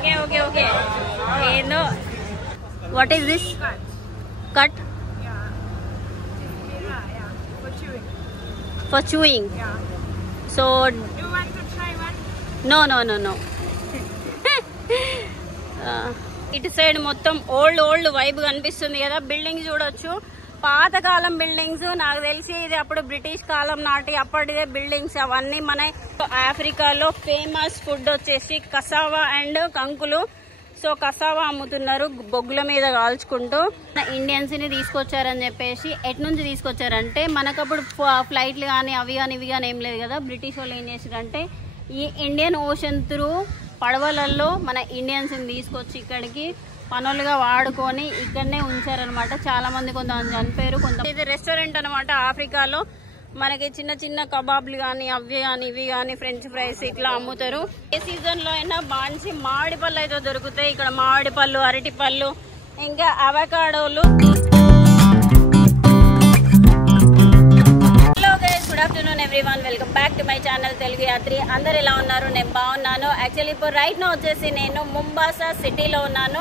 Okay, okay, okay. Hey, no. What is this? Cut? Yeah. For chewing. For chewing? Yeah. So... You want to try one? No. ఇటు side మొత్తం old vibe కనిపిస్తుంది కదా. Buildings చూడొచ్చు, పాతకాలం buildings. నాకు తెలిసి ఇది అప్పుడు బ్రిటిష్ కాలం నాటి అప్పటిదే బిల్డింగ్స్ అవన్నీ. మన ఆఫ్రికాలో ఫేమస్ ఫుడ్ వచ్చేసి కసావా అండ్ కంకులు. సో కసావా అమ్ముతున్నారు బొగ్గుల మీద కాల్చుకుంటూ. ఇండియన్స్ ని తీసుకొచ్చారని చెప్పేసి ఎటు నుంచి తీసుకొచ్చారంటే, మనకప్పుడు ఫ్లైట్లు కానీ అవి కానీ ఇవి కానీ ఏం లేదు కదా. బ్రిటిష్ వాళ్ళు ఏం చేశారంటే ఈ ఇండియన్ ఓషన్ త్రూ పడవలలో మన ఇండియన్స్ ని తీసుకొచ్చి ఇక్కడికి పనులుగా వాడుకొని ఇక్కడనే ఉంచారనమాట. చాలా మంది కొంతమంది చనిపోయారు. ఇది రెస్టారెంట్ అనమాట. ఆఫ్రికాలో మనకి చిన్న చిన్న కబాబ్లు కానీ అవి కానీ ఇవి కానీ ఫ్రెంచ్ ఫ్రైస్ ఇట్లా అమ్ముతారు. ఏ సీజన్ లో అయినా మంచి మామిడి పళ్ళు అయితే దొరుకుతాయి ఇక్కడ. మామిడి పళ్ళు, అరటి పళ్ళు, ఇంకా అవకాడోలు. Good afternoon everyone, welcome back to my channel Telugu Yatri. అందరు ఎలా ఉన్నారు? నేను బాగున్నాను. యాక్చువల్లీ ఇప్పుడు రైట్ నో వచ్చేసి నేను ముంబాసా సిటీలో ఉన్నాను.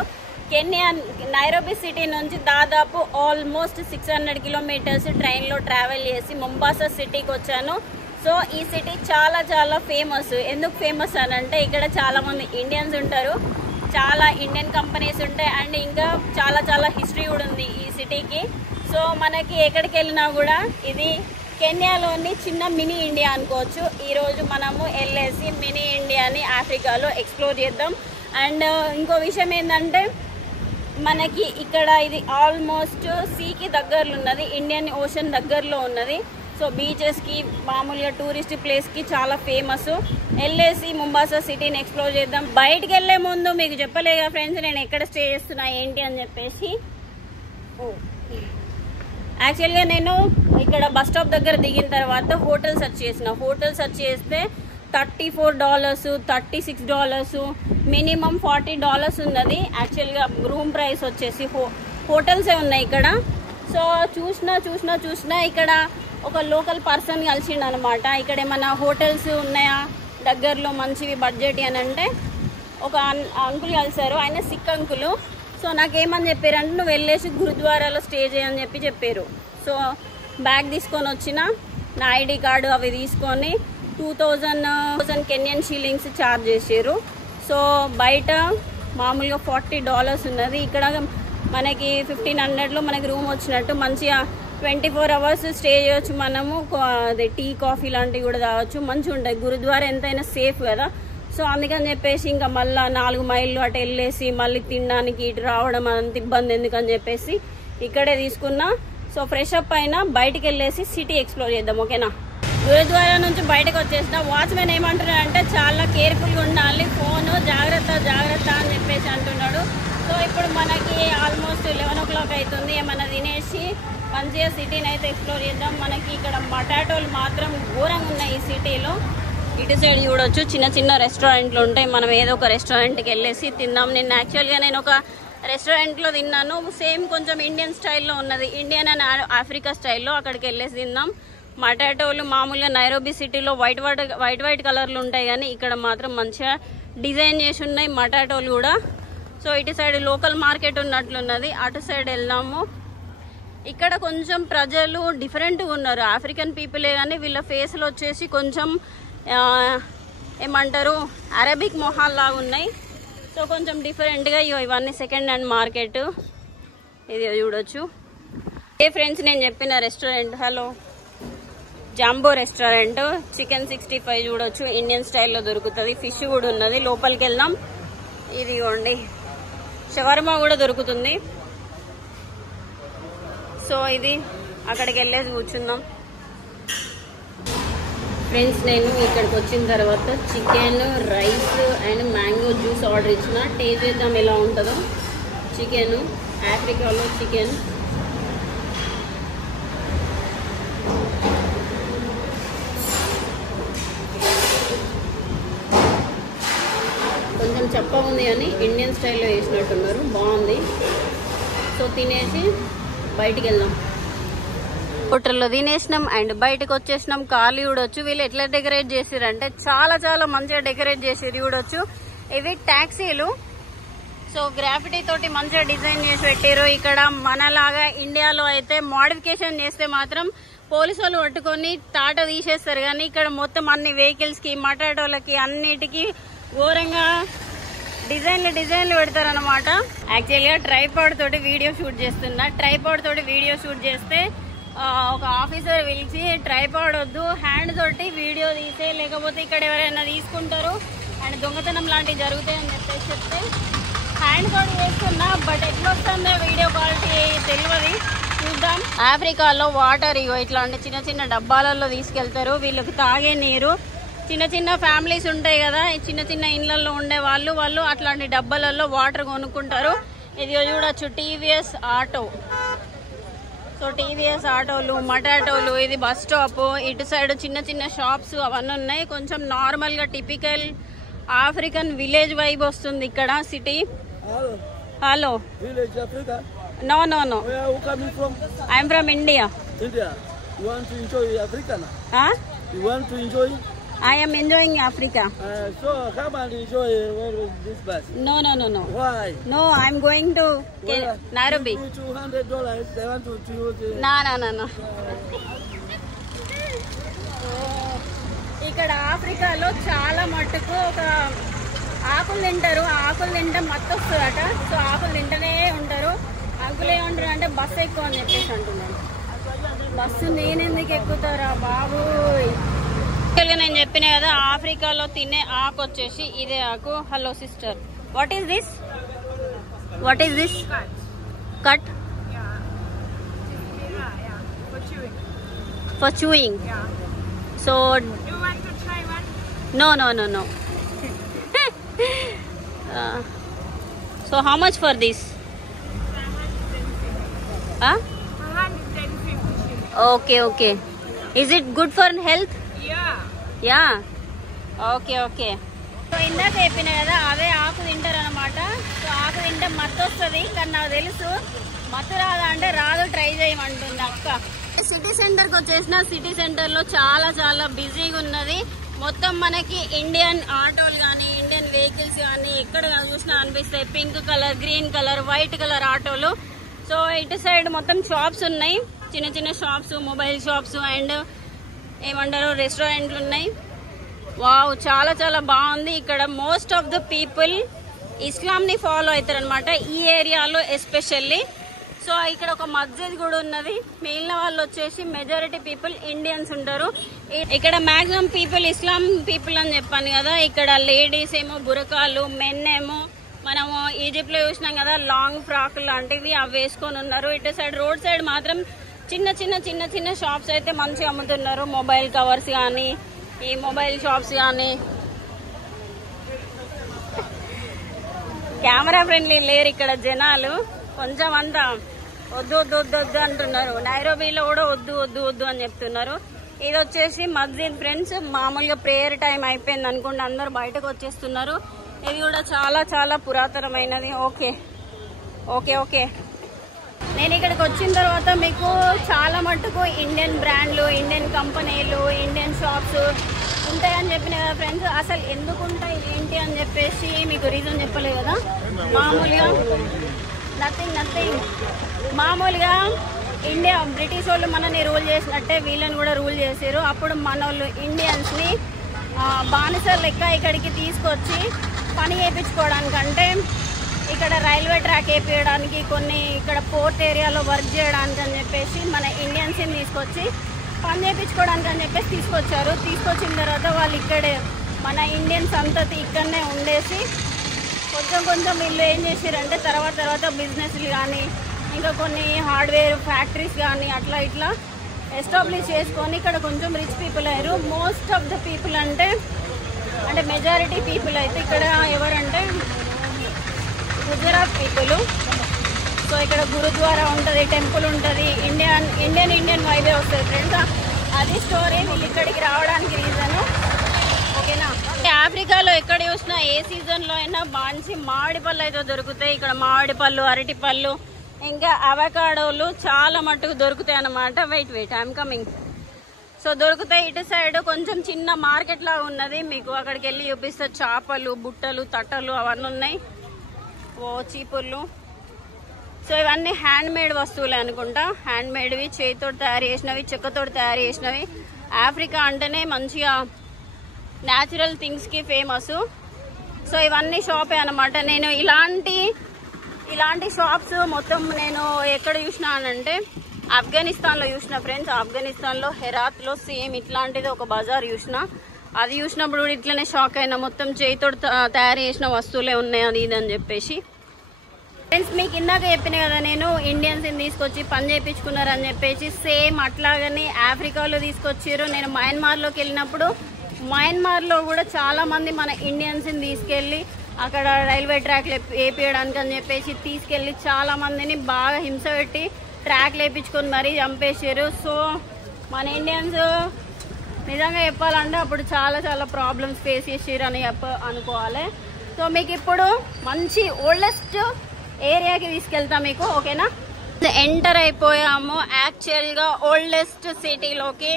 కెన్యా నైరోబీ సిటీ నుంచి దాదాపు ఆల్మోస్ట్ 600 కిలోమీటర్స్ ట్రైన్లో ట్రావెల్ చేసి ముంబాసా సిటీకి వచ్చాను. సో ఈ సిటీ చాలా చాలా ఫేమస్. ఎందుకు ఫేమస్ అని అంటే ఇక్కడ చాలా మంది ఇండియన్స్ ఉంటారు, చాలా ఇండియన్ కంపెనీస్ ఉంటాయి, అండ్ ఇంకా చాలా చాలా హిస్టరీ కూడా ఉంది ఈ సిటీకి. సో మనకి ఎక్కడికి వెళ్ళినా కూడా ఇది కెన్యాలోని చిన్న మినీ ఇండియా అనుకోవచ్చు. ఈరోజు మనము వెళ్ళేసి మినీ ఇండియాని ఆఫ్రికాలో ఎక్స్ప్లోర్ చేద్దాం. అండ్ ఇంకో విషయం ఏంటంటే మనకి ఇక్కడ ఇది ఆల్మోస్ట్ సీకి దగ్గరలో ఉన్నది, ఇండియన్ ఓషన్ దగ్గరలో ఉన్నది. సో బీచెస్కి మామూలుగా టూరిస్ట్ ప్లేస్కి చాలా ఫేమస్. వెళ్ళేసి ముంబాసా సిటీని ఎక్స్ప్లోర్ చేద్దాం. బయటికి వెళ్ళే ముందు మీకు చెప్పలేగా ఫ్రెండ్స్ నేను ఎక్కడ స్టే చేస్తున్నా ఏంటి అని చెప్పేసి. యాక్చువల్గా నేను ఇక్కడ బస్ స్టాప్ దగ్గర దిగిన తర్వాత హోటల్ సెర్చ్ చేసిన. హోటల్ సెర్చ్ చేస్తే $34, $36, మినిమం $40 ఉన్నది. యాక్చువల్గా రూమ్ ప్రైస్ వచ్చేసి హోటల్సే ఉన్నాయి ఇక్కడ. సో చూసినా ఇక్కడ ఒక లోకల్ పర్సన్ కలిసిండు అనమాట. ఇక్కడ ఏమన్నా హోటల్స్ ఉన్నాయా దగ్గరలో మంచివి బడ్జెట్ అని అంటే ఒక అంకుల్ కలిసారు. ఆయన సిక్ అంకులు. సో నాకేమని చెప్పారంటే నువ్వు వెళ్ళేసి గురుద్వారాలో స్టే చేయని చెప్పారు. సో బ్యాగ్ తీసుకొని వచ్చిన, నా ఐడి కార్డు అవి తీసుకొని 2000 కెన్యన్ షిల్లింగ్స్ ఛార్జ్ చేసారు. సో బయట మామూలుగా $40 ఉన్నది. ఇక్కడ మనకి 1500లో మనకి రూమ్ వచ్చినట్టు మంచిగా 24 hours స్టే చేయొచ్చు. మనము అదే టీ కాఫీ లాంటివి కూడా తాగొచ్చు. మంచిగా ఉంటాయి. గురుద్వారా ఎంతైనా సేఫ్ కదా. సో అందుకని చెప్పేసి ఇంకా మళ్ళీ 4 మైళ్ళు అటు వెళ్ళేసి మళ్ళీ తినడానికి ఇటు రావడం అంత ఇబ్బంది ఎందుకని చెప్పేసి ఇక్కడే తీసుకున్నా. సో ఫ్రెష్ అప్ అయినా బయటికి వెళ్ళేసి సిటీ ఎక్స్ప్లోర్ చేద్దాం. ఓకేనా? గురుద్వారా నుంచి బయటకు వచ్చేసిన వాచ్మెన్ ఏమంటున్నాడంటే చాలా కేర్ఫుల్గా ఉండాలి, ఫోను జాగ్రత్త అని చెప్పేసి అంటున్నాడు. సో ఇప్పుడు మనకి ఆల్మోస్ట్ 11 o'clock అవుతుంది. ఏమన్నా తినేసి మంచిగా సిటీని అయితే ఎక్స్ప్లోర్ చేద్దాం. మనకి ఇక్కడ మటాటోలు మాత్రం ఘోరంగా ఉన్నాయి ఈ సిటీలో. ఇటు సైడ్ చూడొచ్చు చిన్న చిన్న రెస్టారెంట్లు ఉంటాయి. మనం ఏదో ఒక రెస్టారెంట్కి వెళ్ళేసి తిందాం. యాక్చువల్గా నేను ఒక రెస్టారెంట్లో తిన్నాను, సేమ్ కొంచెం ఇండియన్ స్టైల్లో ఉన్నది, ఇండియన్ అండ్ ఆఫ్రికా స్టైల్లో. అక్కడికి వెళ్ళేసి తిందాం. మటాటోలు మామూలుగా నైరోబీ సిటీలో వైట్ కలర్లు ఉంటాయి, కానీ ఇక్కడ మాత్రం మంచిగా డిజైన్ చేసి ఉన్నాయి మటాటోలు కూడా. సో ఇటు సైడ్ లోకల్ మార్కెట్ ఉన్నట్లున్నది, అటు సైడ్ వెళ్దాము. ఇక్కడ కొంచెం ప్రజలు డిఫరెంట్గా ఉన్నారు, ఆఫ్రికన్ పీపులే, కానీ వీళ్ళ ఫేస్లు వచ్చేసి కొంచెం ఏమంటారు అరబిక్ మొహాల్ లాగా ఉన్నాయి. సో కొంచెం డిఫరెంట్గా ఇవన్నీ సెకండ్ హ్యాండ్ మార్కెట్. ఇది చూడొచ్చు. ఏ ఫ్రెండ్స్ నేను చెప్పిన restaurant hello jumbo restaurant. Chicken 65 చూడొచ్చు, ఇండియన్ స్టైల్లో దొరుకుతుంది. ఫిష్ కూడా ఉన్నది. లోపలికి వెళ్దాం. ఇది ఇవ్వండి, షవర్మా కూడా దొరుకుతుంది. సో ఇది అక్కడికి వెళ్ళేసి కూర్చుందాం. ఫ్రెండ్స్ నేను ఇక్కడికి వచ్చిన తర్వాత chicken, rice and mango juice order ఇచ్చిన. టేస్ట్ చేద్దాం ఎలా ఉంటుందో. చికెన్, ఆఫ్రికాలో చికెన్. కొంచెం చప్పగా ఉంది కానీ ఇండియన్ స్టైల్లో వేసినట్టున్నారు, బాగుంది. సో తినేసి బయటికి వెళ్దాం. హోటల్లో తినేసినాం అండ్ బయటకు వచ్చేసినాం. కార్లు చూడొచ్చు. వీళ్ళు ఎట్లా డెకరేట్ చేసిరంటే చాలా చాలా మంచిగా డెకరేట్ చేసి చూడొచ్చు. ఇవి టాక్సీలు. సో గ్రాఫిటీ తోటి మంచిగా డిజైన్ చేసి పెట్టారు. ఇక్కడ మనలాగా ఇండియాలో అయితే మోడిఫికేషన్ చేస్తే మాత్రం పోలీసు వాళ్ళు పట్టుకొని తాట తీసేస్తారు. కానీ ఇక్కడ మొత్తం అన్ని వెహికల్స్ కి మటాటోలకి అన్నిటికీ ఘోరంగా డిజైన్లు పెడతారు అనమాట. యాక్చువల్గా ట్రైపాడ్ తోటి వీడియో షూట్ చేస్తున్నా. ట్రైపాడ్ తోటి వీడియో షూట్ చేస్తే ఒక ఆఫీసర్ పిలిచి ట్రైపాడ్ వద్దు, హ్యాండ్ తోటి వీడియో తీసే, లేకపోతే ఇక్కడ ఎవరైనా తీసుకుంటారు అండ్ దొంగతనం లాంటివి జరుగుతాయని చెప్తే హ్యాండ్ తోటి చేస్తున్నా. బట్ ఎట్లా వస్తుందో వీడియో క్వాలిటీ తెలియదు, చూద్దాం. ఆఫ్రికాలో వాటర్ ఇట్లాంటి చిన్న చిన్న డబ్బాలలో తీసుకెళ్తారు. వీళ్ళకి తాగే నీరు చిన్న చిన్న ఫ్యామిలీస్ ఉంటాయి కదా, చిన్న చిన్న ఇళ్లలో ఉండే వాళ్ళు అట్లాంటి డబ్బాలలో వాటర్ కొనుక్కుంటారు. ఇది చూడొచ్చు టీవీఎస్ ఆటో. సో టీవీఎస్ ఆటోలు, మటాటోలు. ఇది బస్ స్టాప్. ఇటు సైడ్ చిన్న చిన్న షాప్స్ అవన్నీ ఉన్నాయి. కొంచెం నార్మల్ గా టిపికల్ ఆఫ్రికన్ విలేజ్ వైబ్ వస్తుంది ఇక్కడ city. Hello, no no no, I'm from India. You want to enjoy Africa now? Huh? You want to enjoy? I am enjoying Africa. So come and enjoy this bus. No. Why? No, I'm going to Nairobi. $200. They want to use. No. ఇక్కడ ఆఫ్రికాలో చాలా మట్టుకు ఒక ఆకులు తింటారు. ఆకులు తింటే మత్తు వస్తుందట. సో ఆకులు తింటూనే ఉంటారు. ఆకులు ఏమంటారు అంటే బస్సు ఎక్కువ అని చెప్పేసి అంటున్నారు. బస్సు నేనెందుకు ఎక్కుతారా బాబు. నేను చెప్పిన కదా ఆఫ్రికాలో తినే ఆకు వచ్చేసి ఇదే ఆకు. Hello sister, what is this? Cut for chewing. Yeah. So You want to try one? No. So how much for this? 150. Okay. Is it good for health? Yeah. Okay. So ఇందాక చెప్పిన కదా అవే ఆకు తింటారు అనమాట. సో ఆకు తింటే మత్తు వస్తుంది. కానీ నాకు తెలుసు మత్తు రాదా అంటే రాదు, ట్రై చేయమంటుంది అక్క. సిటీ సెంటర్కి వచ్చేసిన సిటీ సెంటర్ లో చాలా చాలా బిజీగా ఉన్నది. మొత్తం మనకి ఇండియన్ ఆటోలు కానీ ఇండియన్ వెహికల్స్ కానీ ఎక్కడ చూసినా అనిపిస్తాయి. Pink colour, green colour, white colour ఆటోలు. సో ఇటు సైడ్ మొత్తం షాప్స్ ఉన్నాయి, చిన్న చిన్న షాప్స్, మొబైల్ షాప్స్ అండ్ ఏమంటారు రెస్టారెంట్లు ఉన్నాయి. వావ్, చాలా చాలా బాగుంది. ఇక్కడ మోస్ట్ ఆఫ్ ద పీపుల్ ఇస్లాం ని ఫాలో అవుతారు అనమాట ఈ ఏరియాలో ఎస్పెషల్లీ. సో ఇక్కడ ఒక మస్జిద్ కూడా ఉన్నది. మిగిలిన వాళ్ళు వచ్చేసి మెజారిటీ పీపుల్ ఇండియన్స్ ఉంటారు. ఇక్కడ మాక్సిమం పీపుల్ ఇస్లాం పీపుల్ అని చెప్పాను కదా. ఇక్కడ లేడీస్ ఏమో బురకాలు, మెన్ ఏమో మనము ఈజిప్ట్ లో చూసినాం కదా లాంగ్ ఫ్రాక్ లాంటివి అవి వేసుకొని ఉన్నారు. ఇటు సైడ్ రోడ్ సైడ్ మాత్రం చిన్న చిన్న షాప్స్ అయితే మంచిగా అమ్ముతున్నారు. మొబైల్ కవర్స్ కానీ, ఈ మొబైల్ షాప్స్ కానీ. కెమెరా ఫ్రెండ్లీ లేరు ఇక్కడ జనాలు, కొంచెం అంతా వద్దు అంటున్నారు. నైరోబీలో కూడా వద్దు అని చెప్తున్నారు. ఇది వచ్చేసి మస్జిద్ ఫ్రెండ్స్. మామూలుగా ప్రేయర్ టైం అయిపోయింది అనుకుంటే అందరు బయటకు వచ్చేస్తున్నారు. ఇది కూడా చాలా చాలా పురాతనమైనది. ఓకే. నేను ఇక్కడికి వచ్చిన తర్వాత మీకు చాలా మట్టుకు ఇండియన్ బ్రాండ్లు, ఇండియన్ కంపెనీలు, ఇండియన్ షాప్స్ ఉంటాయని చెప్పిన కదా ఫ్రెండ్స్. అసలు ఎందుకు ఉంటాయి ఏంటి అని చెప్పేసి మీకు రీజన్ చెప్పలేదు కదా. మామూలుగా నథింగ్. మామూలుగా ఇండియా బ్రిటిష్ వాళ్ళు మనల్ని రూల్ చేసినట్టే వీళ్ళని కూడా రూల్ చేశారు. అప్పుడు మన వాళ్ళు ఇండియన్స్ ని బానిసల లెక్క ఇక్కడికి తీసుకొచ్చి పని చేయించుకోవడానికంటే ఇక్కడ రైల్వే ట్రాక్ వేపించడానికి, కొన్ని ఇక్కడ పోర్ట్ ఏరియాలో వర్క్ చేయడానికి అని చెప్పేసి మన ఇండియన్స్ ని తీసుకొచ్చి పని చేయించుకోవడానికి అని చెప్పేసి తీసుకొచ్చారు. తీసుకొచ్చిన తర్వాత వాళ్ళు ఇక్కడే మన ఇండియన్స్ సంతతి ఇక్కడనే ఉండేసి కొంచెం వీళ్ళు ఏం చేశారంటే తర్వాత బిజినెస్లు కానీ ఇంకా కొన్ని హార్డ్వేర్ ఫ్యాక్టరీస్ కానీ అట్లా ఇట్లా ఎస్టాబ్లిష్ చేసుకొని ఇక్కడ కొంచెం రిచ్ పీపుల్ అయ్యారు. మోస్ట్ ఆఫ్ ద పీపుల్ అంటే మెజారిటీ పీపుల్ అయితే ఇక్కడ ఎవరంటే గుజరాత్ పీపుల్. సో ఇక్కడ గురుద్వారా ఉంటుంది, టెంపుల్ ఉంటుంది, ఇండియన్ వైబే వస్తుంది ఫ్రెండ్స్. అది స్టోరీ వీళ్ళు ఇక్కడికి రావడానికి రీజను. ఓకేనా. ఆఫ్రికాలో ఎక్కడ చూసినా ఏ సీజన్లో అయినా మంచి మామిడి పళ్ళు అయితే దొరుకుతాయి. ఇక్కడ మామిడి పళ్ళు, అరటి పళ్ళు, ఇంకా అవకాడోలు చాలా మట్టుకు దొరుకుతాయి అన్నమాట. Wait I'm coming. సో దొరుకుతాయి. ఇటు సైడ్ కొంచెం చిన్న మార్కెట్ లాగా ఉన్నది, మీకు అక్కడికి వెళ్ళి చూపిస్తే చేపలు, బుట్టలు, తట్టలు అవన్నీ ఉన్నాయి. ఓ చీపుర్లు. సో ఇవన్నీ హ్యాండ్ మేడ్ వస్తువులే అనుకుంటా. హ్యాండ్ మేడ్వి, చేతితో తయారు చేసినవి, చెక్కతో తయారు చేసినవి. ఆఫ్రికా అంటేనే మంచిగా న్యాచురల్ థింగ్స్కి ఫేమస్. సో ఇవన్నీ షాపే అనమాట. నేను ఇలాంటి షాప్స్ మొత్తం నేను ఎక్కడ చూసినా అనంటే ఆఫ్ఘనిస్తాన్లో చూసిన ఫ్రెండ్స్. ఆఫ్ఘనిస్తాన్లో హెరాత్లో సేమ్ ఇట్లాంటిది ఒక బజార్ చూసిన. అది చూసినప్పుడు కూడా ఇట్లనే షాక్ అయినా. మొత్తం చేతితో తయారు చేసిన వస్తువులే ఉన్నాయి అది ఇది అని చెప్పేసి. ఫ్రెండ్స్ మీకు ఇందాక చెప్పిన కదా నేను ఇండియన్స్ని తీసుకొచ్చి పని చేయించుకున్నారని చెప్పేసి, సేమ్ అట్లాగనే ఆఫ్రికాలో తీసుకొచ్చారు. నేను మయన్మార్లోకి వెళ్ళినప్పుడు మయన్మార్లో కూడా చాలా మంది మన ఇండియన్స్ని తీసుకెళ్ళి అక్కడ రైల్వే ట్రాక్లు వేపించడానికి అని చెప్పేసి తీసుకెళ్ళి చాలా మందిని బాగా హింస పెట్టి ట్రాక్లు వేయించుకొని మరీ చంపేసారు. సో మన ఇండియన్స్ నిజంగా చెప్పాలంటే అప్పుడు చాలా ప్రాబ్లమ్స్ ఫేస్ చేసారు అని అనుకోవాలి. సో మీకు ఇప్పుడు మంచి ఓల్డెస్ట్ ఏరియాకి తీసుకెళ్తా మీకు, ఓకేనా? ఎంటర్ అయిపోయాము యాక్చువల్గా ఓల్డెస్ట్ సిటీలోకి.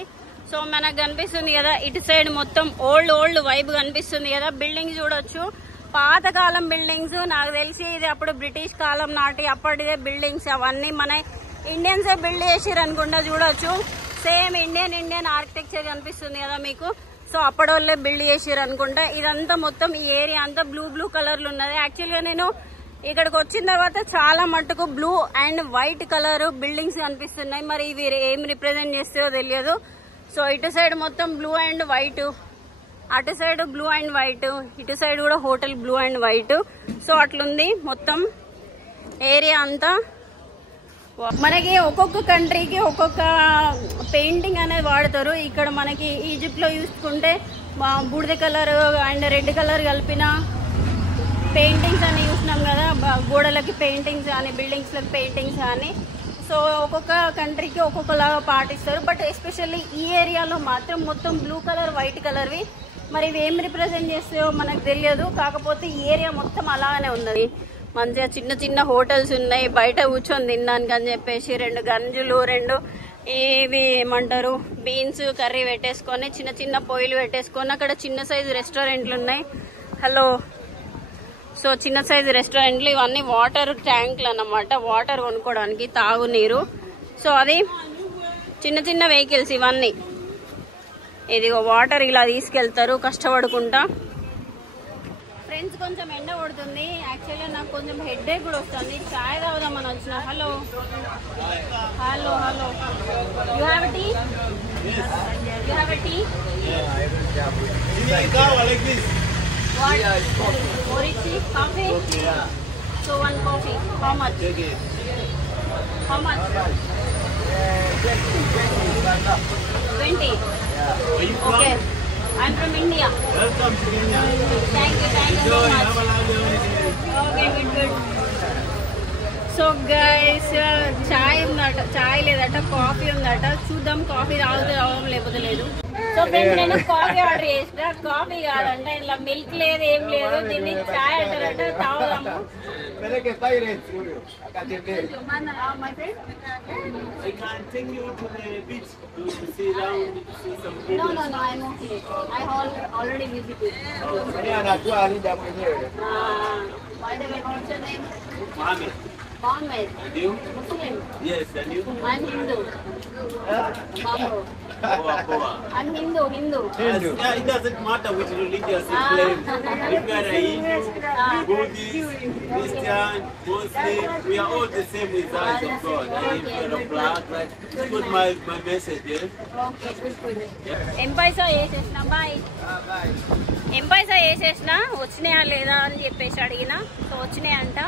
సో మనకు కనిపిస్తుంది కదా ఇటు సైడ్ మొత్తం ఓల్డ్ వైబ్ కనిపిస్తుంది కదా. బిల్డింగ్స్ చూడొచ్చు, పాతకాలం బిల్డింగ్స్. నాకు తెలిసి ఇది అప్పుడు బ్రిటిష్ కాలం నాటి అప్పటిదే బిల్డింగ్స్. అవన్నీ మన ఇండియన్సే బిల్డ్ చేసారు అనుకుంటా. చూడొచ్చు సేమ్ ఇండియన్ ఆర్కిటెక్చర్ కనిపిస్తుంది కదా మీకు. సో అప్పటి బిల్డ్ చేసారు అనుకుంటా. ఇదంతా మొత్తం ఈ ఏరియా అంతా బ్లూ కలర్లు ఉన్నది. యాక్చువల్గా నేను ఇక్కడికి వచ్చిన తర్వాత చాలా మట్టుకు blue and white colour buildings కనిపిస్తున్నాయి. మరి ఇవి ఏం రిప్రజెంట్ చేస్తాయో తెలియదు. సో ఇటు సైడ్ మొత్తం బ్లూ అండ్ వైట్, అటు సైడ్ బ్లూ అండ్ వైట్, ఇటు సైడ్ కూడా hotel blue and white. So అట్లుంది మొత్తం ఏరియా అంతా. మనకి ఒక్కొక్క కంట్రీకి ఒక్కొక్క పెయింటింగ్ అనేది వాడతారు. ఇక్కడ మనకి ఈజిప్ట్లో చూసుకుంటే బూడిద కలర్ అండ్ రెడ్ కలర్ కలిపిన పెయింటింగ్స్ అని చూసినాం కదా. గోడలకి పెయింటింగ్స్ కానీ బిల్డింగ్స్లకి పెయింటింగ్స్ కానీ. సో ఒక్కొక్క కంట్రీకి ఒక్కొక్కలాగా పాటిస్తారు. బట్ ఎస్పెషల్లీ ఈ ఏరియాలో మాత్రం మొత్తం బ్లూ కలర్ వైట్ కలర్వి. మరి ఇవి ఏం రిప్రజెంట్ చేస్తాయో మనకు తెలియదు. కాకపోతే ఈ ఏరియా మొత్తం అలానే ఉన్నది. మంచిగా చిన్న హోటల్స్ ఉన్నాయి, బయట కూర్చొని తినడానికి అని చెప్పేసి 2 గంజులు, 2 ఇవి ఏమంటారు బీన్స్ కర్రీ పెట్టేసుకొని చిన్న పొయ్యిలు పెట్టేసుకొని అక్కడ చిన్న సైజు రెస్టారెంట్లు ఉన్నాయి. హలో. సో చిన్న సైజు రెస్టారెంట్లు. ఇవన్నీ వాటర్ ట్యాంకులు అన్నమాట, వాటర్ కొనుక్కోవడానికి, తాగునీరు. సో అది చిన్న వెహికల్స్ ఇవన్నీ. ఇదిగో వాటర్ ఇలా తీసుకెళ్తారు కష్టపడుకుంటా. ఫ్రెండ్స్ కొంచెం ఎండ కొడుతుంది. యాక్చువల్గా నాకు కొంచెం హెడేక్ కూడా వస్తుంది. చాయ్ తాగుదామని వచ్చిన. Hello you have tea? You have tea? What? Orange coffee? So 1 coffee. How much? How much? 20. Okay. I'm from India. Welcome to India. Thank you so much. Okay, good. So guys చాయ్ ఉందట, చాయ్ లేదట, coffee ఉందట. చూద్దాం coffee తాగుతాం లేకపోతే లేదు. So friends నేను కాఫీ ఆర్డర్ చేసిన. కాఫీ కాదంట, ఇలా మిల్క్ లేదు ఏం లేదు, దీన్ని చాయ్ అంటారట. తాగుదాము. I can take you to the beach to see around, to see some people. No, I'm okay. I already visited. By the way, what's your name? Mohammed. Mohammed. And you? Muslim. Yes, and you? I'm Hindu. Bambo. Boa. I'm Hindu. Yeah, it doesn't matter which religion you claim. If you are a Hindu, Buddhist, Christian, Muslim, we are all the same with the eyes of God. And if you are black, like, put my message there. Okay, good. ఎంపైసా వేసేసిన. Bye. ఎంపైసా వేసేసిన. వచ్చినాయా లేదా అని చెప్పేసి అడిగిన. So వచ్చినాయంట.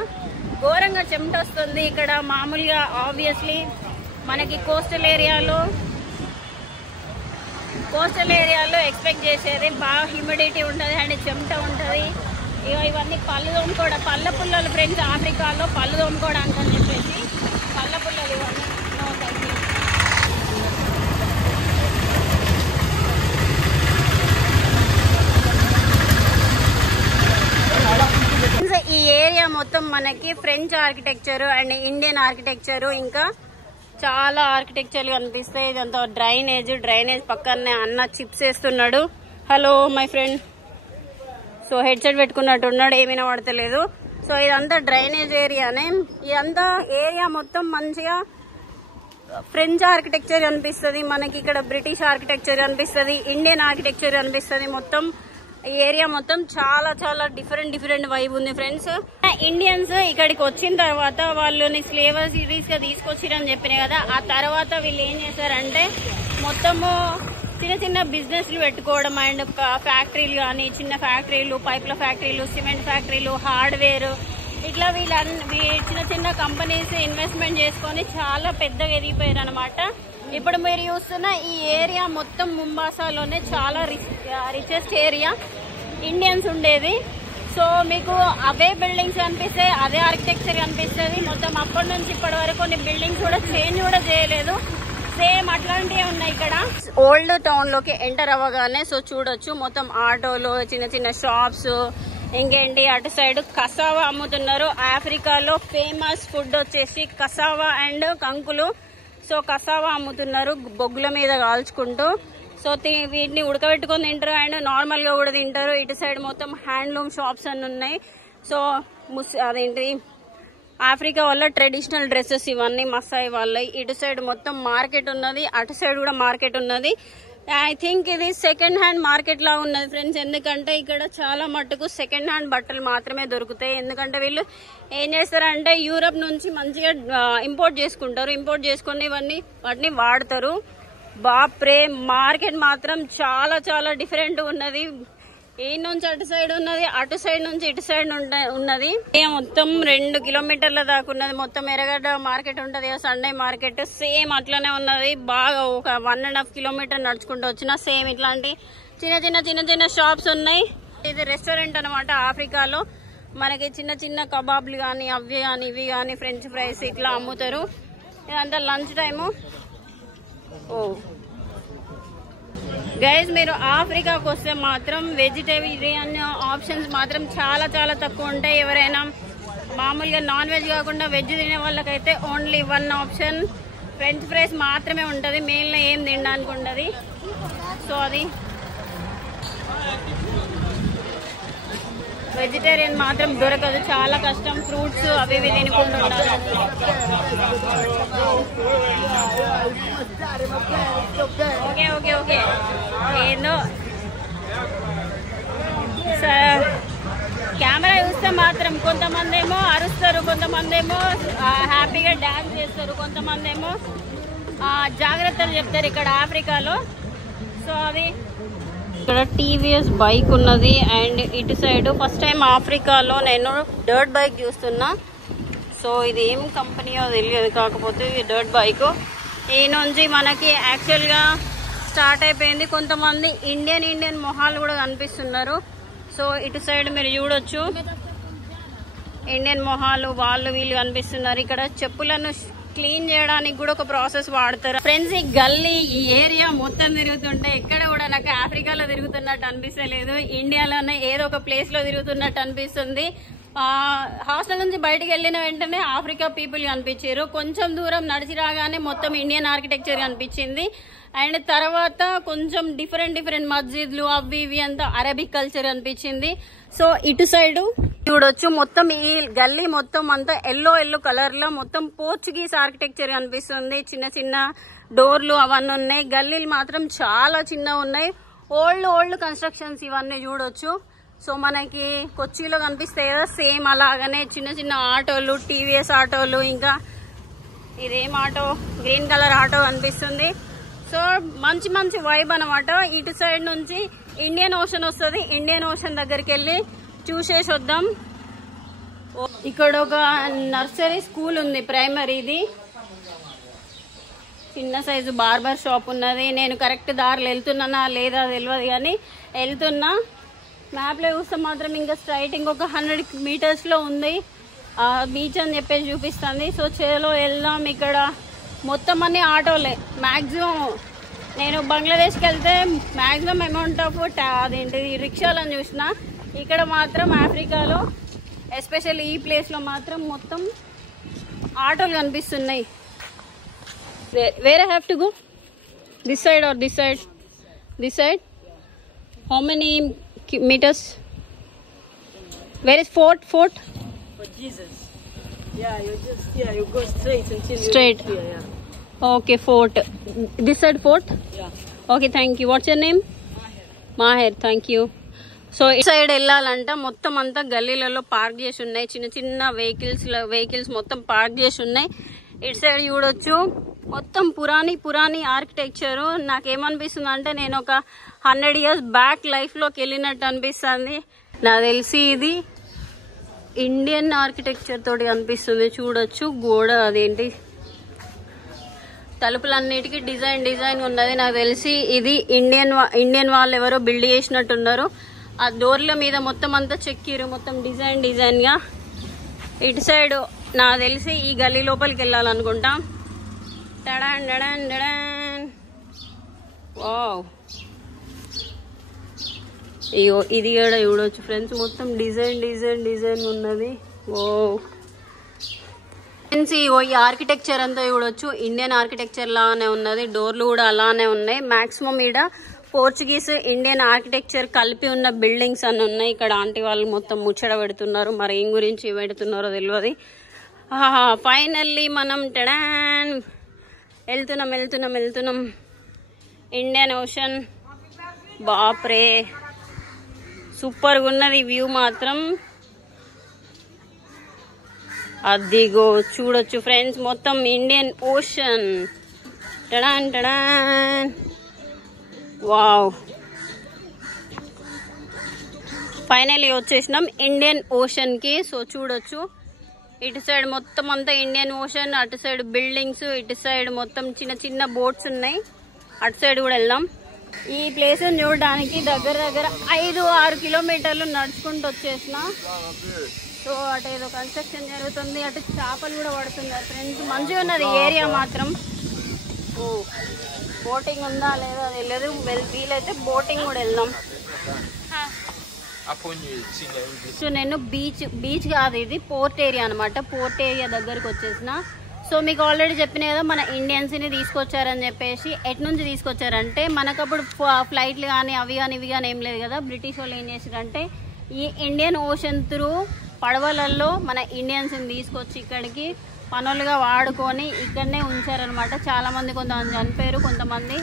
ఘోరంగా చెమట వస్తుంది ఇక్కడ. మామూలుగా ఆబ్వియస్లీ మనకి కోస్టల్ ఏరియాలో ఎక్స్పెక్ట్ చేసేది బాగా హ్యూమిడిటీ ఉంటుంది అండ్ చెమట ఉంటుంది. ఇవన్నీ పళ్ళు తోముకోవడం, పళ్ళ పుల్లలు ఫ్రెండ్స్. ఆఫ్రికాలో పళ్ళు తోముకోవడానికి అని చెప్పేసి పళ్ళ పుల్లలు ఇవన్నీ. ఈ ఏరియా మొత్తం మొత్తం మనకి French architecture and Indian architecture ఇంకా చాలా ఆర్కిటెక్చర్ కనిపిస్తాయి. ఇదంతా డ్రైనేజ్ పక్కనే అన్న చిప్స్ వేస్తున్నాడు. Hello my friend. So headset పెట్టుకున్నట్టున్నాడు, ఏమీ వినపడతలేదు. సో ఇదంతా డ్రైనేజ్ ఏరియానే. ఇదంతా ఏరియా మొత్తం మంచిగా ఫ్రెంచ్ ఆర్కిటెక్చర్ కనిపిస్తుంది మనకి. ఇక్కడ బ్రిటిష్ ఆర్కిటెక్చర్ కనిపిస్తుంది, ఇండియన్ ఆర్కిటెక్చర్ కనిపిస్తుంది. మొత్తం ఈ ఏరియా మొత్తం చాలా చాలా డిఫరెంట్ వైబ్ ఉంది ఫ్రెండ్స్. ఇండియన్స్ ఇక్కడికి వచ్చిన తర్వాత వాళ్ళని స్లేవర్స్ గా తీసుకొచ్చిరని చెప్పిన కదా, ఆ తర్వాత వీళ్ళు ఏం చేశారంటే మొత్తము చిన్న బిజినెస్లు పెట్టుకోవడం అండ్ ఫ్యాక్టరీలు కానీ, చిన్న ఫ్యాక్టరీలు, పైప్ల ఫ్యాక్టరీలు, సిమెంట్ ఫ్యాక్టరీలు, హార్డ్వేర్, ఇట్లా చిన్న కంపెనీస్ ఇన్వెస్ట్మెంట్ చేసుకొని చాలా పెద్దగా ఎదిగిపోయారు అనమాట. ఇప్పుడు మీరు చూస్తున్న ఈ ఏరియా మొత్తం ముంబాసాలోనే చాలా రిచెస్ట్ ఏరియా, ఇండియన్స్ ఉండేది. సో మీకు అవే బిల్డింగ్స్ కనిపిస్తాయి, అదే ఆర్కిటెక్చర్ కనిపిస్తుంది. మొత్తం అప్పటి నుంచి ఇప్పటి వరకు కొన్ని బిల్డింగ్స్ కూడా చేంజ్ కూడా చేయలేదు, సేమ్ అట్లాంటివి ఉన్నాయి ఇక్కడ. ఓల్డ్ టౌన్ లోకి ఎంటర్ అవ్వగానే సో చూడొచ్చు మొత్తం ఆటోలు, చిన్న షాప్స్, ఇంకేంటి అటు సైడ్ కసావా అమ్ముతున్నారు. ఆఫ్రికాలో ఫేమస్ ఫుడ్ వచ్చేసి కసావా అండ్ కంకులు. సో కసావా అమ్ముతున్నారు బొగ్గుల మీద కాల్చుకుంటూ. సో వీటిని ఉడకబెట్టుకొని తింటారు అండ్ నార్మల్ గా కూడా తింటారు. ఇటు సైడ్ మొత్తం హ్యాండ్లూమ్ షాప్స్ అన్ని ఉన్నాయి. సో అదేంటి ఆఫ్రికా వల్ల ట్రెడిషనల్ డ్రెస్సెస్ ఇవన్నీ మసాయి వాళ్ళవి. ఇటు సైడ్ మొత్తం మార్కెట్ ఉన్నది, అటు సైడ్ కూడా మార్కెట్ ఉన్నది. ఐ థింక్ ఇది సెకండ్ హ్యాండ్ మార్కెట్ లా ఉన్నది ఫ్రెండ్స్. ఎందుకంటే ఇక్కడ చాలా మట్టుకు సెకండ్ హ్యాండ్ బట్టలు మాత్రమే దొరుకుతాయి. ఎందుకంటే వీళ్ళు ఏం చేస్తారంటే యూరప్ నుంచి మంచిగా ఇంపోర్ట్ చేసుకుంటారు. ఇంపోర్ట్ చేసుకుని వాటిని వాడతారు. బాప్రే మార్కెట్ మాత్రం చాలా చాలా డిఫరెంట్ ఉన్నది. ఈ నుంచి అటు సైడ్ ఉన్నది, అటు సైడ్ నుంచి ఇటు సైడ్ ఉన్నది. మొత్తం 2 కిలోమీటర్ల దాకా ఉన్నది. మొత్తం ఎర్రగడ్డ మార్కెట్ ఉంటది, సండే మార్కెట్ సేమ్ అట్లానే ఉన్నది. బాగా ఒక 1.5 కిలోమీటర్ నడుచుకుంటూ వచ్చిన సేమ్ ఇట్లాంటి చిన్న షాప్స్ ఉన్నాయి. ఇది రెస్టారెంట్ అనమాట. ఆఫ్రికాలో మనకి చిన్న కబాబ్లు కానీ అవి కానీ ఇవి కానీ ఫ్రెంచ్ ఫ్రైస్ ఇట్లా అమ్ముతారు. ఇదంతా లంచ్ టైము. గైజ్ మీరు ఆఫ్రికాకు వస్తే మాత్రం వెజిటేరియన్ ఆప్షన్స్ మాత్రం చాలా చాలా తక్కువ ఉంటాయి. ఎవరైనా మామూలుగా నాన్ వెజ్ కాకుండా వెజ్ తినే వాళ్ళకైతే ఓన్లీ 1 ఆప్షన్ ఫ్రెంచ్ ఫ్రైస్ మాత్రమే ఉంటుంది. మెయిన్లో ఏం తినడానికి ఉండదు. సో అది వెజిటేరియన్ మాత్రం దొరకదు, చాలా కష్టం. ఫ్రూట్స్ అవి ఇవి తినుకుంటూ ఉండాలి. ఓకే ఏందో కెమెరా చూస్తే మాత్రం కొంతమంది ఏమో అరుస్తారు, కొంతమంది ఏమో హ్యాపీగా డాన్స్ చేస్తారు, కొంతమంది ఏమో జాగ్రత్తలు చెప్తారు ఇక్కడ ఆఫ్రికాలో. సో అది ఇక్కడ టీవీఎస్ బైక్ ఉన్నది అండ్ ఇటు సైడ్ ఫస్ట్ టైం ఆఫ్రికాలో నేను డర్ట్ బైక్ చూస్తున్నా. సో ఇది ఏం కంపెనీయో తెలియదు, కాకపోతే ఇది డర్ట్ బైక్. ఈ నుంచి మనకి యాక్చువల్గా స్టార్ట్ అయిపోయింది. కొంతమంది ఇండియన్ మొహాలు కూడా కనిపిస్తున్నారు. సో ఇటు సైడ్ మీరు చూడొచ్చు ఇండియన్ మొహాలు, వాళ్ళు వీళ్ళు కనిపిస్తున్నారు. ఇక్కడ చెప్పులను క్లీన్ చేయడానికి కూడా ఒక ప్రాసెస్ వాడతారు ఫ్రెండ్స్. ఈ గల్లీ ఈ ఏరియా మొత్తం తిరుగుతుంటే ఎక్కడ కూడా నాకు ఆఫ్రికాలో తిరుగుతున్నట్టు అనిపిస్తలేదు, ఇండియాలోనే ఏదో ఒక ప్లేస్ లో తిరుగుతున్నట్టు అనిపిస్తుంది. హాస్టల్ నుంచి బయటకు వెళ్ళిన వెంటనే ఆఫ్రికా పీపుల్ కనిపించారు. కొంచెం దూరం నడిచి రాగానే మొత్తం ఇండియన్ ఆర్కిటెక్చర్ కనిపించింది. అండ్ తర్వాత కొంచెం డిఫరెంట్ మస్జిద్లు అవి ఇవి అంతా అరబిక్ కల్చర్ అనిపించింది. సో ఇటు సైడ్ చూడొచ్చు మొత్తం ఈ గల్లీ మొత్తం అంతా ఎల్లో కలర్ లో మొత్తం పోర్చుగీస్ ఆర్కిటెక్చర్ కనిపిస్తుంది. చిన్న డోర్లు అవన్నీ ఉన్నాయి. గల్లీలు మాత్రం చాలా చిన్న ఉన్నాయి. ఓల్డ్ కన్స్ట్రక్షన్స్ ఇవన్నీ చూడొచ్చు. సో మనకి కొచ్చిలో కనిపిస్తాయి కదా సేమ్ అలాగనే చిన్న ఆటోలు, టీవీఎస్ ఆటోలు, ఇంకా ఇదేం ఆటో గ్రీన్ కలర్ ఆటో కనిపిస్తుంది. సో మంచి వైబ్ అనమాట. ఇటు సైడ్ నుంచి ఇండియన్ ఓషన్ వస్తుంది. ఇండియన్ ఓషన్ దగ్గరికి వెళ్ళి చూసేసి వద్దాం. ఇక్కడ ఒక నర్సరీ స్కూల్ ఉంది, ప్రైమరీది. చిన్న సైజు బార్బర్ షాప్ ఉన్నది. నేను కరెక్ట్ దారిలో వెళ్తున్నానా లేదా తెలియదు కానీ వెళ్తున్నా. మ్యాప్లో చూస్తే మాత్రం ఇంకా స్ట్రైట్ ఇంకొక 100 మీటర్స్లో ఉంది బీచ్ అని చెప్పేసి చూపిస్తుంది. సో చేలో వెళ్దాం. ఇక్కడ మొత్తం అన్ని ఆటోలే మ్యాక్సిమం. నేను బంగ్లాదేశ్కి వెళ్తే మ్యాక్సిమం అమౌంట్ ఆఫ్ అదేంటిది రిక్షాలని చూసిన. ఇక్కడ మాత్రం ఆఫ్రికాలో ఎస్పెషల్లీ ఈ ప్లేస్లో మాత్రం మొత్తం ఆటోలు కనిపిస్తున్నాయి. Where I have to go? This side or this side? This side. How many meters? Where is fort? For Jesus. Yeah, you go straight until Straight. you reach here, yeah. Okay, fort. This side fort? Yeah. Okay, thank you. What's your name? Maher. Thank you. So ఈ side వెళ్ళాలంట మొత్తం అంతా గల్లీలలో park చేసి ఉన్నాయి. చిన్న చిన్న vehicles మొత్తం park చేసి ఉన్నాయి. ఇటు సైడ్ చూడొచ్చు మొత్తం పురాణి ఆర్కిటెక్చర్. నాకేమనిపిస్తుంది అంటే నేను ఒక 100 years బ్యాక్ లైఫ్ లోకి వెళ్ళినట్టు అనిపిస్తుంది. నాకు తెలిసి ఇది ఇండియన్ ఆర్కిటెక్చర్ తోటి అనిపిస్తుంది. చూడొచ్చు గోడ అదేంటి తలుపులన్నిటికీ డిజైన్ ఉన్నది. నాకు తెలిసి ఇది ఇండియన్ వాళ్ళు ఎవరో బిల్డ్ చేసినట్టున్నారు. ఆ డోర్ల మీద మొత్తం అంతా చెక్కిరు, మొత్తం డిజైన్ గా. ఇటు సైడ్ నాకు తెలిసి ఈ గల్లీ లోపలికి వెళ్ళాలనుకుంటా. టడాన్ డడాన్ డడాన్. వావ్, అయ్యో ఇది కూడా చూడొచ్చు ఫ్రెండ్స్, మొత్తం డిజైన్ ఉన్నది. ఓ ఫ్రెండ్స్, ఈ ఆర్కిటెక్చర్ అంతా చూడొచ్చు ఇండియన్ ఆర్కిటెక్చర్ లాగానే ఉన్నది. డోర్లు కూడా అలానే ఉన్నాయి. మాక్సిమం ఈడ పోర్చుగీస్ ఇండియన్ ఆర్కిటెక్చర్ కలిపి ఉన్న బిల్డింగ్స్ అన్ని ఉన్నాయి. ఇక్కడ ఆంటీ వాళ్ళు మొత్తం ముచ్చట పెడుతున్నారు, మరి ఏం గురించి పెడుతున్నారో తెలియదు. ఫైనల్లీ మనం టడాన్ వెళ్తున్నాం. Indian ocean. బాప్రే, సూపర్గా ఉన్నది వ్యూ మాత్రం. అదిగో చూడొచ్చు ఫ్రెండ్స్, మొత్తం ఇండియన్ ఓషన్. టడాన్. వావ్, ఫైనల్లీ వచ్చేసినాం ఇండియన్ ఓషన్ కి. సో చూడొచ్చు ఇటు సైడ్ మొత్తం అంతా ఇండియన్ ఓషన్, అటు సైడ్ బిల్డింగ్స్, ఇటు సైడ్ మొత్తం చిన్న బోట్స్ ఉన్నాయి. అటు సైడ్ కూడా వెళ్దాం. ఈ ప్లేస్ చూడడానికి దగ్గర 5-6 kilometers నడుచుకుంటూ వచ్చేసిన. సో అటు ఏదో కన్స్ట్రక్షన్ జరుగుతుంది, అటు చేపలు కూడా పడుతున్నారు ఫ్రెండ్స్. మంచిగా ఉన్నది ఏరియా మాత్రం. ఓ బోటింగ్ ఉందా లేదా తెలియదు, వీలైతే బోటింగ్ కూడా వెళ్దాం. సో నేను బీచ్ కాదు, ఇది పోర్ట్ ఏరియా అనమాట. పోర్ట్ ఏరియా దగ్గరకు వచ్చేసిన. సో మీకు ఆల్రెడీ చెప్పిన కదా మన ఇండియన్స్ని తీసుకొచ్చారని చెప్పేసి. ఎటు నుంచి తీసుకొచ్చారంటే మనకప్పుడు ఫ్లైట్లు కానీ ఇవి కానీ ఏం లేదు కదా. బ్రిటిష్ వాళ్ళు ఏం చేశారంటే ఈ ఇండియన్ ఓషన్ త్రూ పడవలలో మన ఇండియన్స్ని తీసుకొచ్చి ఇక్కడికి పనులుగా వాడుకొని ఇక్కడనే ఉంచారనమాట. చాలామంది కొంతమంది చనిపోయారు, కొంతమంది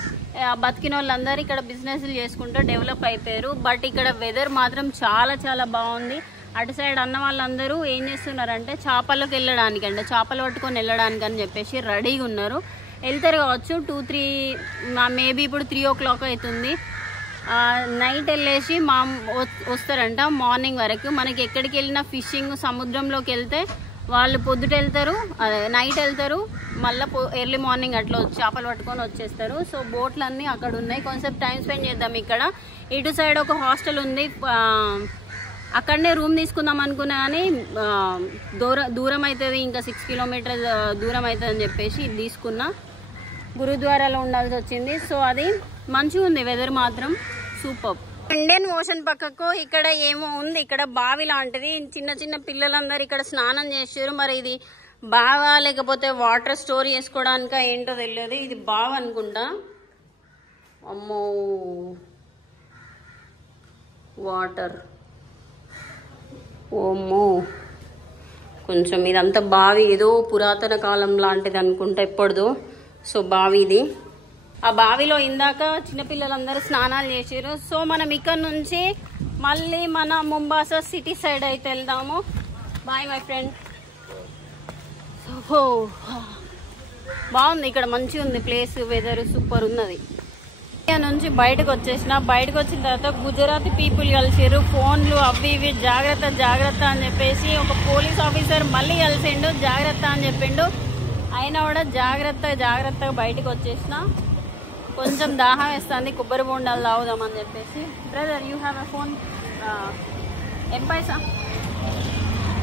బతికిన వాళ్ళందరూ ఇక్కడ బిజినెస్లు చేసుకుంటూ డెవలప్ అయిపోయారు. బట్ ఇక్కడ వెదర్ మాత్రం చాలా బాగుంది. అటు సైడ్ అన్న వాళ్ళందరూ ఏం చేస్తున్నారంటే చేపలకు వెళ్ళడానికి, అంటే చేపలు పట్టుకొని వెళ్ళడానికి అని చెప్పేసి రెడీగా ఉన్నారు. వెళ్తారు కావచ్చు 2-3 మేబీ ఇప్పుడు 3 o'clock అవుతుంది. నైట్ వెళ్ళేసి వస్తారంట మార్నింగ్ వరకు. మనకి ఎక్కడికి వెళ్ళినా ఫిషింగ్ సముద్రంలోకి వెళ్తే వాళ్ళు పొద్దుట వెళ్తారు, నైట్ వెళ్తారు, మళ్ళీ ఎర్లీ మార్నింగ్ అట్లా చేపలు పట్టుకొని వచ్చేస్తారు. సో బోట్లు అన్నీ అక్కడ ఉన్నాయి. కొంచెం టైం స్పెండ్ చేద్దాం ఇక్కడ. ఇటు సైడ్ ఒక హాస్టల్ ఉంది, అక్కడనే రూమ్ తీసుకుందాం అనుకున్నా కానీ దూరం అవుతుంది, ఇంకా 6 kilometers దూరం అవుతుంది అని చెప్పేసి ఇది తీసుకున్నా. గురుద్వారాలో ఉండాల్సి వచ్చింది. సో అది మంచిగా ఉంది, వెదర్ మాత్రం సూపర్. ఇండియన్ ఓషన్ పక్కకు ఇక్కడ ఏమో ఉంది, ఇక్కడ బావి లాంటిది. చిన్న పిల్లలందరూ ఇక్కడ స్నానం చేసారు. మరి ఇది బావా లేకపోతే వాటర్ స్టోర్ చేసుకోవడానిక ఏంటో తెలియదు. ఇది బావ అనుకుంటా. అమ్మో వాటర్, ఓమ్మో కొంచెం ఇదంతా బావి, ఏదో పురాతన కాలం లాంటిది అనుకుంటా ఎప్పటిదో. సో బావి ఇది. ఆ బావిలో ఇందాక చిన్నపిల్లలందరూ స్నానాలు చేసారు. సో మనం ఇక్కడ నుంచి మళ్ళీ మన ముంబాసా సిటీ సైడ్ అయితే వెళ్దాము. Bye my friend. సో బాగుంది ఇక్కడ, మంచిగా ఉంది ప్లేస్, వెదర్ సూపర్ ఉన్నది. నుంచి బయటకు వచ్చేసిన. బయటకు వచ్చిన తర్వాత గుజరాతీ పీపుల్ కలిసారు. ఫోన్లు అవి ఇవి జాగ్రత్త అని చెప్పేసి ఒక పోలీస్ ఆఫీసర్ మళ్ళీ కలిసిండు, జాగ్రత్త అని చెప్పిండు. అయినా కూడా జాగ్రత్తగా బయటకు వచ్చేసిన. కొంచెం దాహం వేస్తుంది, కొబ్బరి బొండాలు తాగుదామని చెప్పేసి. Brother you have a phone, M Paisa?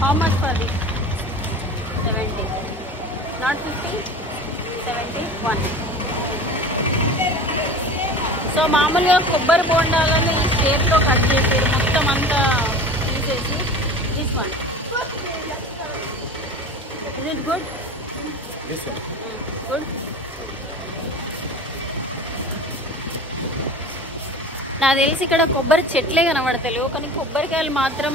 How much for this? 70, not 50, 71. So మామూలుగా కొబ్బరి బొండాలని ఈ షేప్లో కట్ చేసారు, మొత్తం అంతా తీసేసి. This one Is it good? This one. Good. నాకు తెలిసి ఇక్కడ కొబ్బరి చెట్లే కనబడతలేవు, కానీ కొబ్బరికాయలు మాత్రం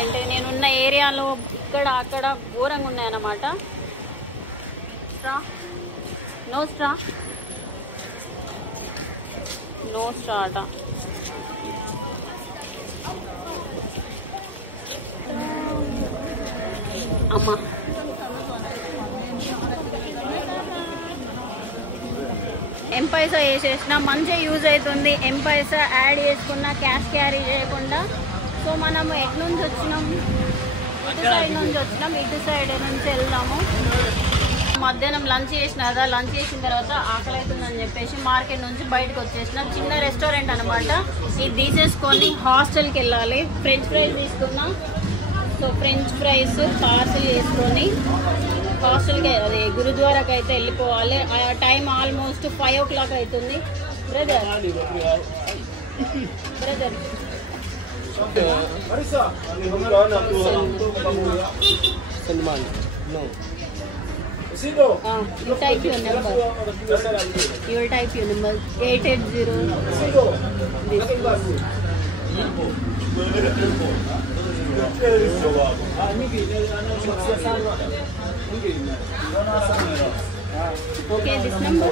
ఏంటి నేనున్న ఏరియాలో ఇక్కడ అక్కడ ఘోరంగా ఉన్నాయన్నమాట. Straw no straw no straw అట. అమ్మా M-Pesa వేసేసిన మంచిగా యూజ్ అవుతుంది. M-Pesa యాడ్ చేసుకున్న క్యాష్ క్యారీ చేయకుండా. సో మనము ఎటు నుంచి వచ్చినాం, ఇటు సైడ్ నుంచి వచ్చినాం, ఇటు సైడ్ నుంచి వెళ్దాము. మధ్యాహ్నం లంచ్ చేసిన కదా, లంచ్ చేసిన తర్వాత ఆకలి అవుతుందని చెప్పేసి మార్కెట్ నుంచి బయటకు వచ్చేసినాం. చిన్న రెస్టారెంట్ అనమాట. ఇది తీసేసుకొని హాస్టల్కి వెళ్ళాలి. ఫ్రెంచ్ ఫ్రైస్ తీసుకున్నాం. సో ఫ్రెంచ్ ఫ్రైస్ పార్సల్ చేసుకొని హాస్టల్కి అదే గురుద్వారాకి అయితే వెళ్ళిపోవాలి. టైం ఆల్మోస్ట్ 5 o'clock అవుతుంది. Brother you type your number. You will type your number 880 this. Okay, this number.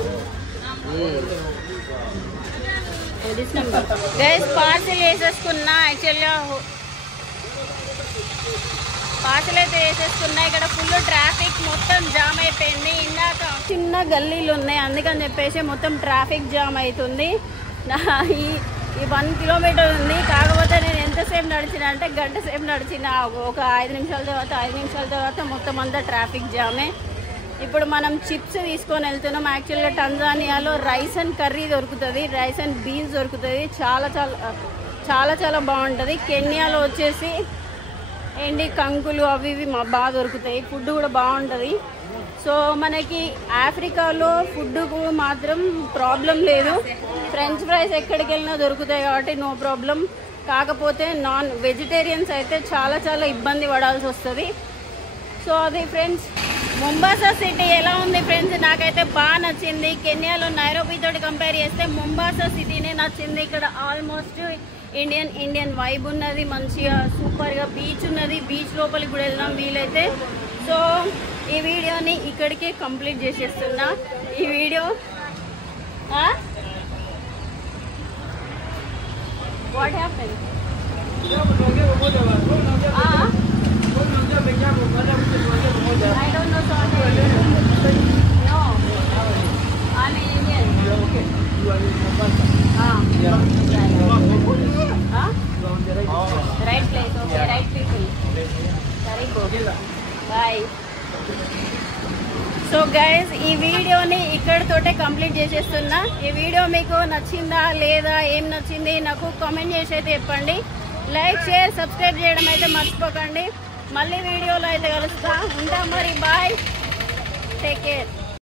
This number. Guys, parcel వేసేసుకున్నా. యాక్చువల్గా పార్సల్ అయితే వేసేసుకున్నా. ఇక్కడ ఫుల్ ట్రాఫిక్ మొత్తం జామ్ అయిపోయింది. ఇందాక చిన్న గల్లీలు ఉన్నాయి, అందుకని చెప్పేసి మొత్తం ట్రాఫిక్ జామ్ అవుతుంది. ఈ 1 kilometer ఉంది. కాకపోతే నేను ఎంతసేపు నడిచిన అంటే గంట సేపు నడిచిన. ఒక 5 నిమిషాల తర్వాత మొత్తం అంతా ట్రాఫిక్ జామే. ఇప్పుడు మనం చిప్స్ తీసుకొని వెళ్తున్నాం. యాక్చువల్గా టంజానియాలో రైస్ అండ్ కర్రీ దొరుకుతుంది, రైస్ అండ్ బీన్స్ దొరుకుతుంది. చాలా చాలా చాలా చాలా బాగుంటుంది. కెన్యాలో వచ్చేసి ఏంటి కంకులు అవి ఇవి బాగా దొరుకుతాయి. ఫుడ్ కూడా బాగుంటుంది. సో మనకి ఆఫ్రికాలో ఫుడ్కు మాత్రం ప్రాబ్లం లేదు. ఫ్రెంచ్ ఫ్రైస్ ఎక్కడికి వెళ్ళినా దొరుకుతాయి కాబట్టి నో ప్రాబ్లం. కాకపోతే నాన్ వెజిటేరియన్స్ అయితే చాలా చాలా ఇబ్బంది పడాల్సి వస్తుంది. సో అది ఫ్రెండ్స్, మొంబాసా సిటీ ఎలా ఉంది ఫ్రెండ్స్? నాకైతే బాగా నచ్చింది. కెన్యాలో నైరోబీతో కంపేర్ చేస్తే మొంబాసా సిటీనే నచ్చింది. ఇక్కడ ఆల్మోస్ట్ ఇండియన్ వైబ్ ఉన్నది, మంచిగా సూపర్గా బీచ్ ఉన్నది. బీచ్ లోపలికి కూడా వెళ్దాం వీలైతే. సో ఈ వీడియోని ఇక్కడికే కంప్లీట్ చేసేస్తున్నా. ఈ video what happen? I don't know Saudi. No, I'm Indian. Okay, you are in Mombasa. Right place, okay, right people. Very good. Bye. So guys, ఈ వీడియోని ఇక్కడితోటే కంప్లీట్ చేసేస్తున్నా. ఈ వీడియో మీకు నచ్చిందా లేదా, ఏం నచ్చింది నాకు కామెంట్ చేసి అయితే చెప్పండి. లైక్, షేర్, సబ్స్క్రైబ్ చేయడం అయితే మర్చిపోకండి. మళ్ళీ వీడియోలో అయితే కలుస్తా. ఉంటాం మరి. Bye, take care.